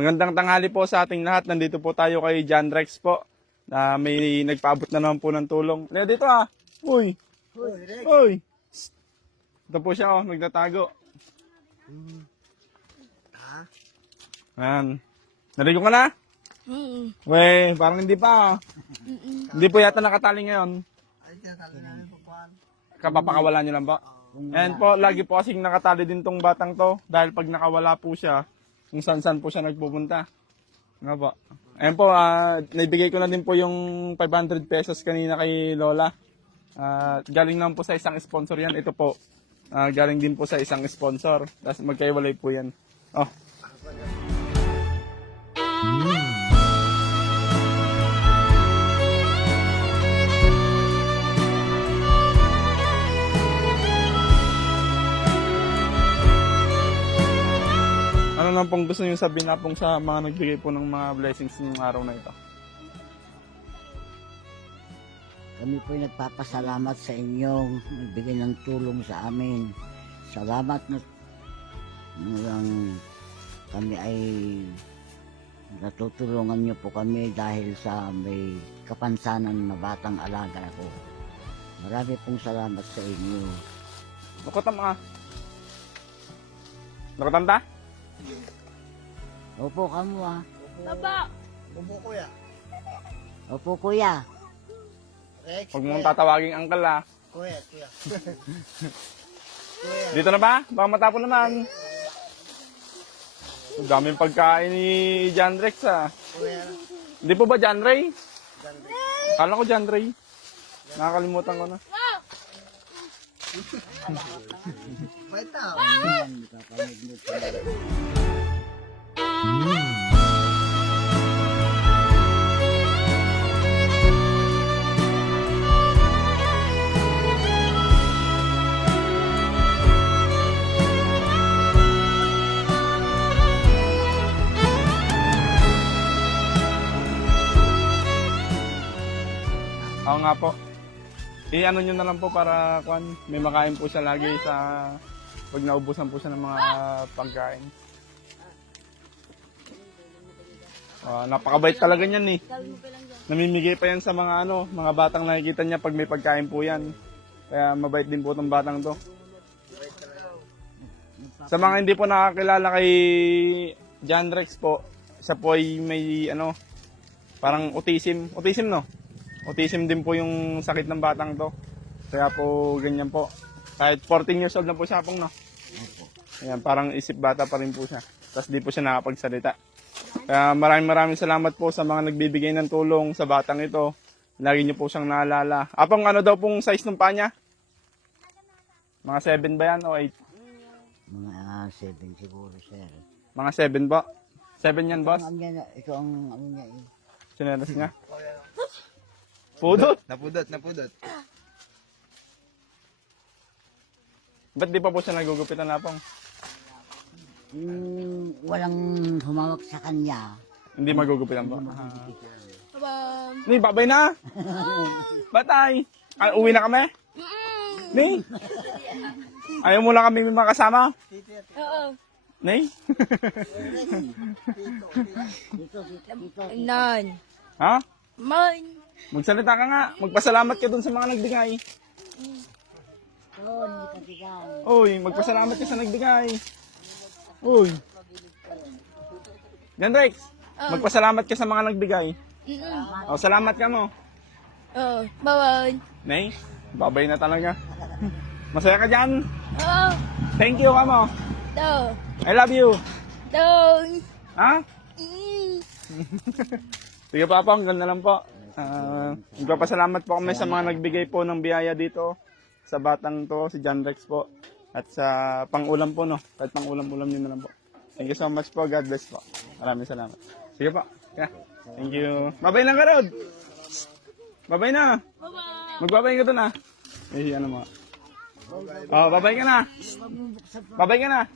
Magandang tanghali po sa ating lahat. Nandito po tayo kay John Rex po. Na may nagpaabot na naman po ng tulong. Kaya dito ah. Uy. Uy. Ito po siya oh, nagtatago. Ayan. Narigo ka na? Wey, parang hindi pa oh. Hindi po yata nakatali ngayon. Kapapakawalan nyo lang po. Ayan po, lagi po kasing nakatali din tong batang to. Dahil pag nakawala po siya, kung saan po siya nagpupunta. Nga po. Ayan po, naibigay ko na din po yung 500 pesos kanina kay Lola. Galing naman po sa isang sponsor yan. Ito po, galing din po sa isang sponsor. Tapos magkaiwalay po yan. Oh. Ano lang pong gusto nyo sabihin na pong sa mga nagbigay po ng mga blessings ng araw na ito? Kami po ay nagpapasalamat sa inyong nagbigay ng tulong sa amin. Salamat na kami ay natutulungan niyo po kami dahil sa may kapansanan na batang alaga ko. Marami pong salamat sa inyo. Lukotam ah. Lukotam ta? Opo, kamo ah. Baba! Bubo kuya. Opo, kuya. Rex, Huwag mong tatawaging angkal ah. kuya. Kuya. Dito na ba? Baka matapon naman. Ang daming pagkain ni John Rex ah. Kuya. Hindi po ba John Ray? Kala ko John Ray. Nakakalimutan ko na. May tao. Oo nga po. I-ano nyo na lang po para may makain po siya lagi sa pag naubusan po siya ng mga pagkain. Napakabait talaga niyan eh. Namimigay pa yan sa mga mga batang nakikita niya pag may pagkain po yan. Kaya mabait din po itong batang to. Sa mga hindi po nakakilala kay John Rex po, siya po ay may parang autism. Autism no? Autism din po yung sakit ng batang to. Kaya po ganyan po. Kahit 14 years old na po siya pong no. Ayan, parang isip bata pa rin po siya. Tapos di po siya nakapagsalita. Kaya maraming salamat po sa mga nagbibigay ng tulong sa batang ito. Lagi niyo po siyang naalala. Apang ano daw pong size ng paa niya? Mga 7 ba yan o 8? Mga 7 siguro, sir. Mga 7 ba? 7 yan, boss? Ito ang ano niya eh. Sinelas niya? Pudot? Napudot. Ba't di pa po siya nagugupitan na pong? Walang humawak sa kanya. Hindi magugupitan po? Baba! Ni, babay na! Batay! Uwi na kami? Ni? Ayaw mo lang kami makasama? Oo. Ni? Dito. Nan. Ha? Man. Magsalita ka nga. Magpasalamat ka dun sa mga nagbigay. Doon, ipatigaw. Uy, magpasalamat ka sa nagbigay. Uy. Yan, Rex. Magpasalamat ka sa mga nagbigay. O, salamat ka mo. Oo. Bawal. Nay, babay na talaga. Masaya ka dyan. Oo. Thank you ka mo. Do. I love you. Down. Ha? Sige pa po, hanggang na lang po. Magpapasalamat po kami sa mga nagbigay po ng biyaya dito sa batang to, si John Rex po. At sa pang-ulam po, no? Kahit pang-ulam-ulam nyo na lang po. Thank you so much po. God bless po. Maraming salamat. Sige po. Yeah. Thank you. Babay lang ka, Rod. Babay na. Bye-bye. Magbabay ka doon, ah. Eh, ano mo. Oh, babay ka na. Babay ka na.